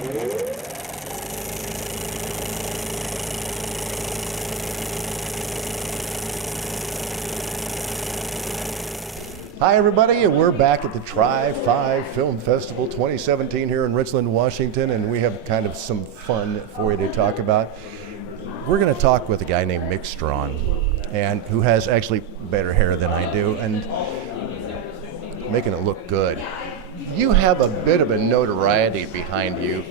Hi everybody, and we're back at the TRIFI Film Festival 2017 here in Richland, Washington, and we have kind of some fun for you to talk about. We're going to talk with a guy named Mick Strawn, and who has actually better hair than I do, and making it look good. You have a bit of a notoriety behind you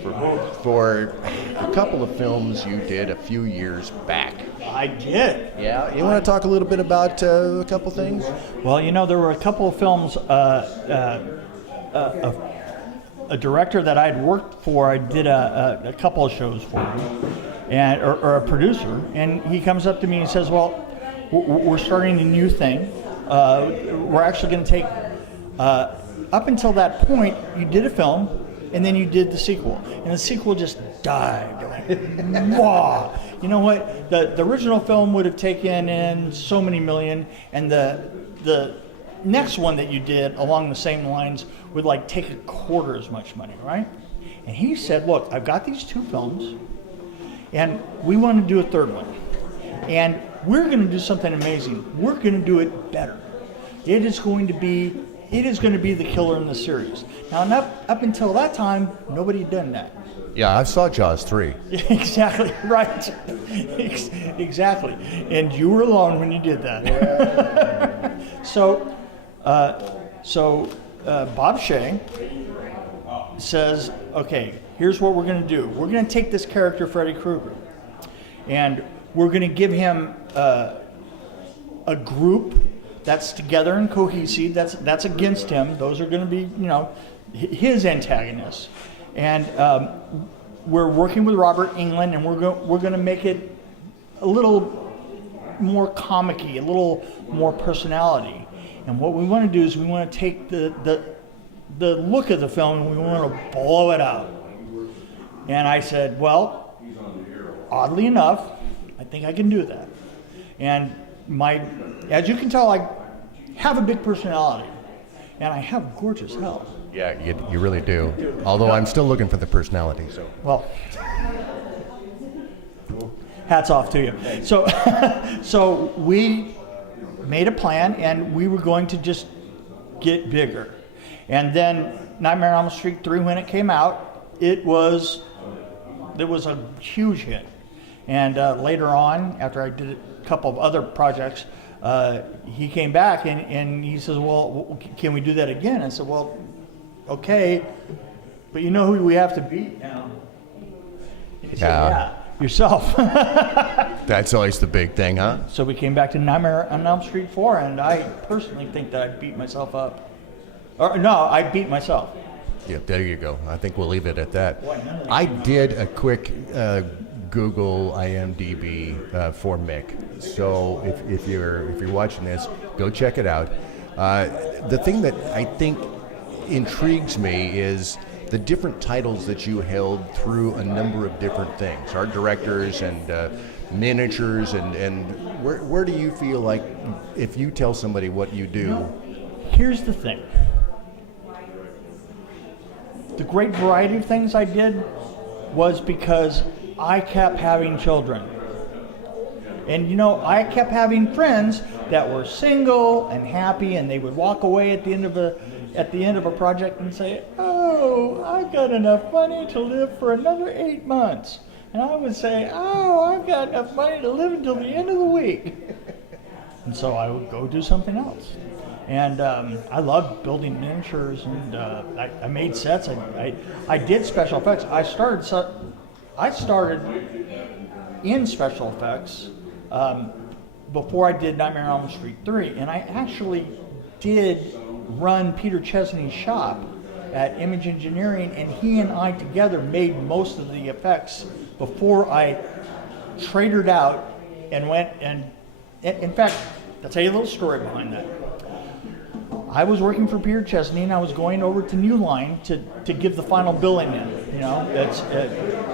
for a couple of films you did a few years back. I did. Yeah, you want to talk a little bit about a couple things? Well, you know, there were a couple of films, a director that I'd worked for, I did a couple of shows for him, and or a producer, and he comes up to me and says, well, we're starting a new thing. We're actually going to take, up until that point, you did a film, and then you did the sequel, and the sequel just died. Wow. You know what? The original film would have taken in so many million, and the next one that you did along the same lines would like take a quarter as much money, right? And he said, look, I've got these two films, and we want to do a third one. And we're going to do something amazing. We're going to do it better. It is going to be the killer in the series. Now, up until that time, nobody had done that. Yeah, I saw Jaws 3. Exactly, right. Exactly. And you were alone when you did that. Yeah. So Bob Shea says, okay, here's what we're going to do. We're going to take this character, Freddy Krueger, and we're going to give him a group that's together and cohesive. That's against him. Those are going to be, you know, his antagonists. And we're working with Robert Englund, and we're going to make it a little more comic-y, a little more personality. And what we want to do is we want to take the look of the film and we want to blow it out. And I said, well, oddly enough, I think I can do that. And as you can tell, I have a big personality, and I have gorgeous health. Yeah, you really do. Although I'm still looking for the personality. So. Well, hats off to you. So we made a plan, and we were going to just get bigger. And then Nightmare on Elm Street 3, when it came out, it was a huge hit. And later on, after I did a couple of other projects, he came back and he says, well, can we do that again? I said, well, okay, but you know who we have to beat now? He said, yeah, yourself. That's always the big thing, huh? So we came back to Nightmare on Elm Street 4, and I personally think that I beat myself up. Or no, I beat myself. Yeah, there you go. I think we'll leave it at that. I did a quick Google IMDb for Mick. So if you're watching this, go check it out. The thing that I think intrigues me is the different titles that you held through a number of different things, art directors and miniatures, and where do you feel like if you tell somebody what you do? Here's the thing. The great variety of things I did was because I kept having children. And you know, I kept having friends that were single and happy, and they would walk away at the end of a project and say, oh, I've got enough money to live for another 8 months. And I would say, oh, I've got enough money to live until the end of the week. And so I would go do something else. And I loved building miniatures, and I made sets. I did special effects. I started in special effects before I did Nightmare on Elm Street 3, and I actually did run Peter Chesney's shop at Image Engineering, and he and I together made most of the effects before I tradered out and went and, in fact, I'll tell you a little story behind that. I was working for Peter Chesney, and I was going over to New Line to give the final billing in, you know, that's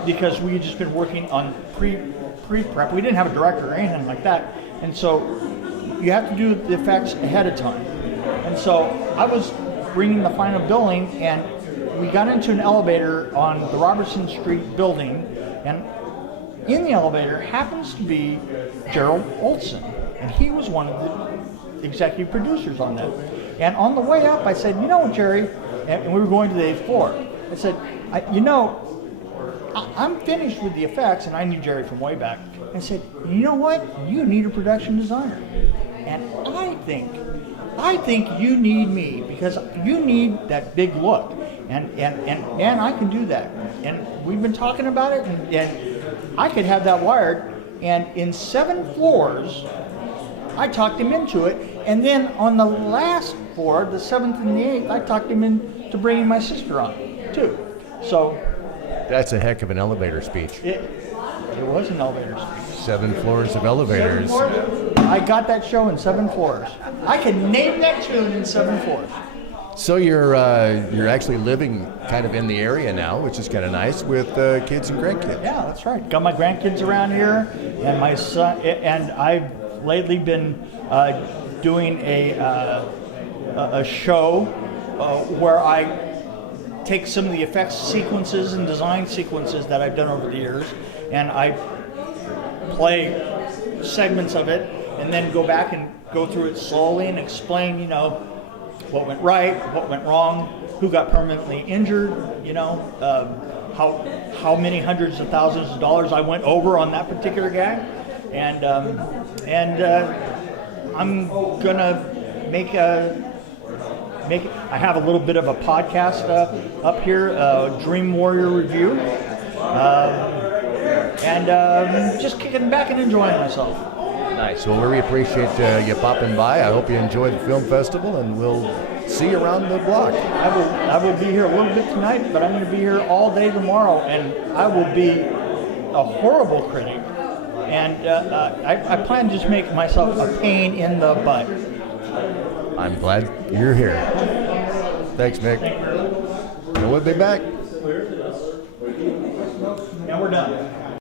because we had just been working on pre-prep. We didn't have a director or anything like that, and so you have to do the effects ahead of time. And so I was bringing the final billing, and we got into an elevator on the Robertson Street building, and in the elevator happens to be Gerald Olson, and he was one of the executive producers on that. And on the way up, I said, you know, Jerry, and we were going to the 8th floor. I said, I'm finished with the effects, and I knew Jerry from way back. I said, you know what? You need a production designer, and I think you need me because you need that big look, and I can do that. And we've been talking about it, and I could have that wired. And in 7 floors, I talked him into it. And then on the last floor, the 7th and the 8th, I talked him into bringing my sister on too. So That's a heck of an elevator speech. it was an elevator speech. 7 floors of elevators. 7 floors. I got that show in 7 floors. I can name that tune in 7 floors. So you're actually living kind of in the area now, which is kind of nice with kids and grandkids. Yeah, that's right. Got my grandkids around here, and my son. And I've lately been doing a show where I take some of the effects sequences and design sequences that I've done over the years, and I play segments of it, and then go back and go through it slowly and explain, you know, what went right, what went wrong, who got permanently injured, you know, how many hundreds of thousands of dollars I went over on that particular gag, and I'm gonna I have a little bit of a podcast up here, Dream Warrior Review, and just kicking back and enjoying myself. Nice. Well, we really appreciate you popping by. I hope you enjoy the film festival, and we'll see you around the block. I will be here a little bit tonight, but I'm going to be here all day tomorrow, and I will be a horrible critic. And I plan to just make myself a pain in the butt. I'm glad you're here. Thanks, Mick. And we'll be back. And we're done.